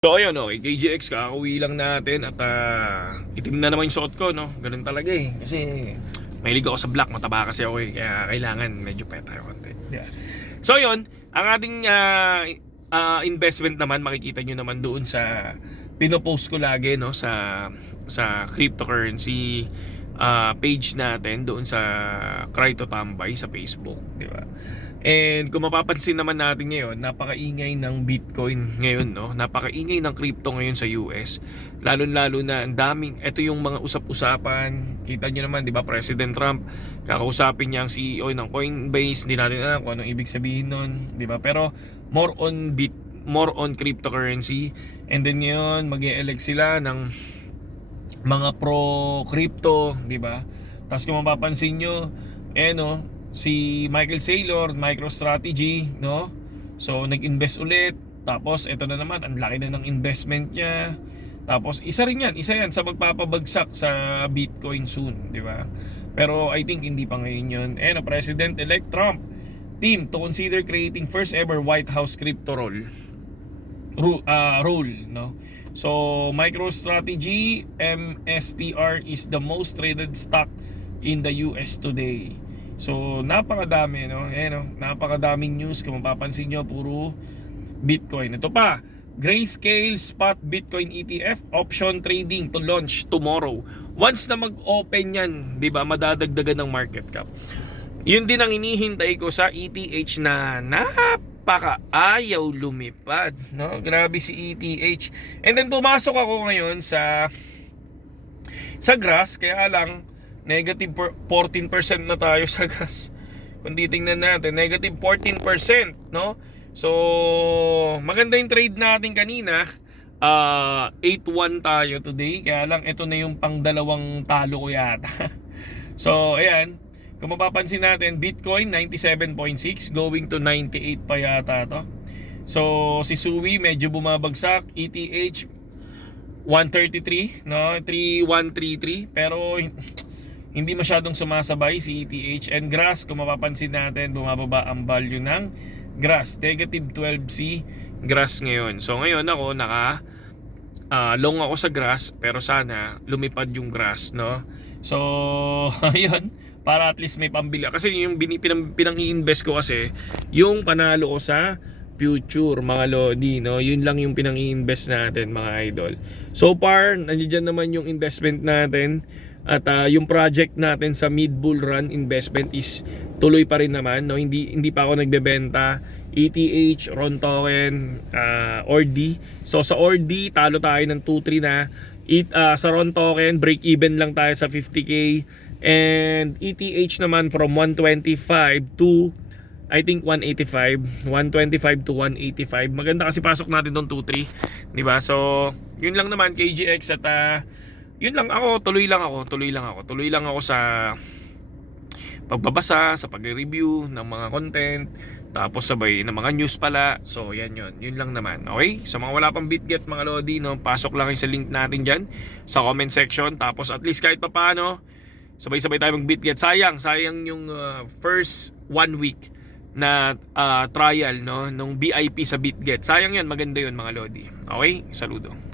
So ayun, okay, KGX, kakauwi lang natin at itim na naman yung suot ko, no? Ganun talaga eh. Kasi mahilig ako sa black, mataba kasi ako eh. Kaya kailangan medyo peta yung konti. Yeah. So yun, ang ating investment naman, makikita nyo naman doon sa pinopost ko lagi, no? Sa cryptocurrency page natin doon sa Crypto Tambay sa Facebook, di ba? And kung mapapansin naman natin ngayon, napakaingay ng Bitcoin ngayon, no? Napakaingay ng crypto ngayon sa US. Lalo-lalo na ang daming, ito yung mga usap-usapan. Kita nyo naman, di ba, President Trump, kakausapin niya ang CEO ng Coinbase. Hindi natin alam kung anong ibig sabihin nun, di ba? Pero more on cryptocurrency. And then ngayon, mag-e-elect sila ng mga pro-crypto, di ba? Tapos kung mapapansin nyo, no, si Michael Saylor, MicroStrategy, no? So nag-invest ulit. Tapos ito na naman, ang laki na ng investment niya. Tapos isa yan sa magpapabagsak sa Bitcoin soon, di ba? Pero I think hindi pa ngayon yun. President-elect Trump team to consider creating first ever White House crypto rule, no? So MicroStrategy MSTR is the most traded stock in the US today. So napakadami, no? Napakadaming news. Kung mapapansin nyo, puro Bitcoin. Ito pa, Grayscale Spot Bitcoin ETF option trading to launch tomorrow. Once na mag-open yan, di ba, madadagdagan ng market cap. Yun din ang hinihintay ko sa ETH na napaka-ayaw lumipad, no? Grabe si ETH. And then pumasok ako ngayon sa Grass, kaya lang negative 14% na tayo sa gas. Kung titingnan natin, negative 14%, no? So, maganda yung trade natin kanina. 8-1 tayo today. Kaya lang, ito na yung pang-dalawang talo ko yata. So, ayan. Kung mapapansin natin, Bitcoin 97.6 going to 98 pa yata to. So, si Sui medyo bumabagsak. ETH 133, no? 3133. Pero hindi masyadong sumasabay si ETH. And Grass, kung mapapansin natin, bumababa ang value ng Grass. Negative 12C Grass ngayon. So ngayon ako long ako sa Grass, pero sana lumipad yung Grass, no? So ayun, para at least may pambili. Kasi yung pinang-i-invest ko kasi yung panalo ko sa future, mga lodi, no? Yun lang yung pinang-i-invest natin, mga idol. So far, nandiyan naman yung investment natin. At yung project natin sa mid bull run investment is tuloy pa rin naman, no? Hindi pa ako nagbebenta. ETH, RON token, ORD. So sa ORD talo tayo ng 2-3 na. Sa RON token break even lang tayo sa 50k. And ETH naman from 125 to I think 185, 125 to 185. Maganda kasi pasok natin doon 2-3, di ba? So yun lang naman KGX. At yun lang ako, tuloy lang ako sa pagbabasa, sa pag-review ng mga content, tapos sabay ng mga news pala. So yan yun lang naman. Okay, sa mga wala pang BitGet, mga lodi, no, pasok lang sa link natin dyan sa comment section. Tapos at least kahit pa paano, sabay-sabay tayo mag BitGet. Sayang yung first 1 week na trial, no, nung BIP sa BitGet. Sayang yan, maganda yun, mga lodi. Okay, saludo.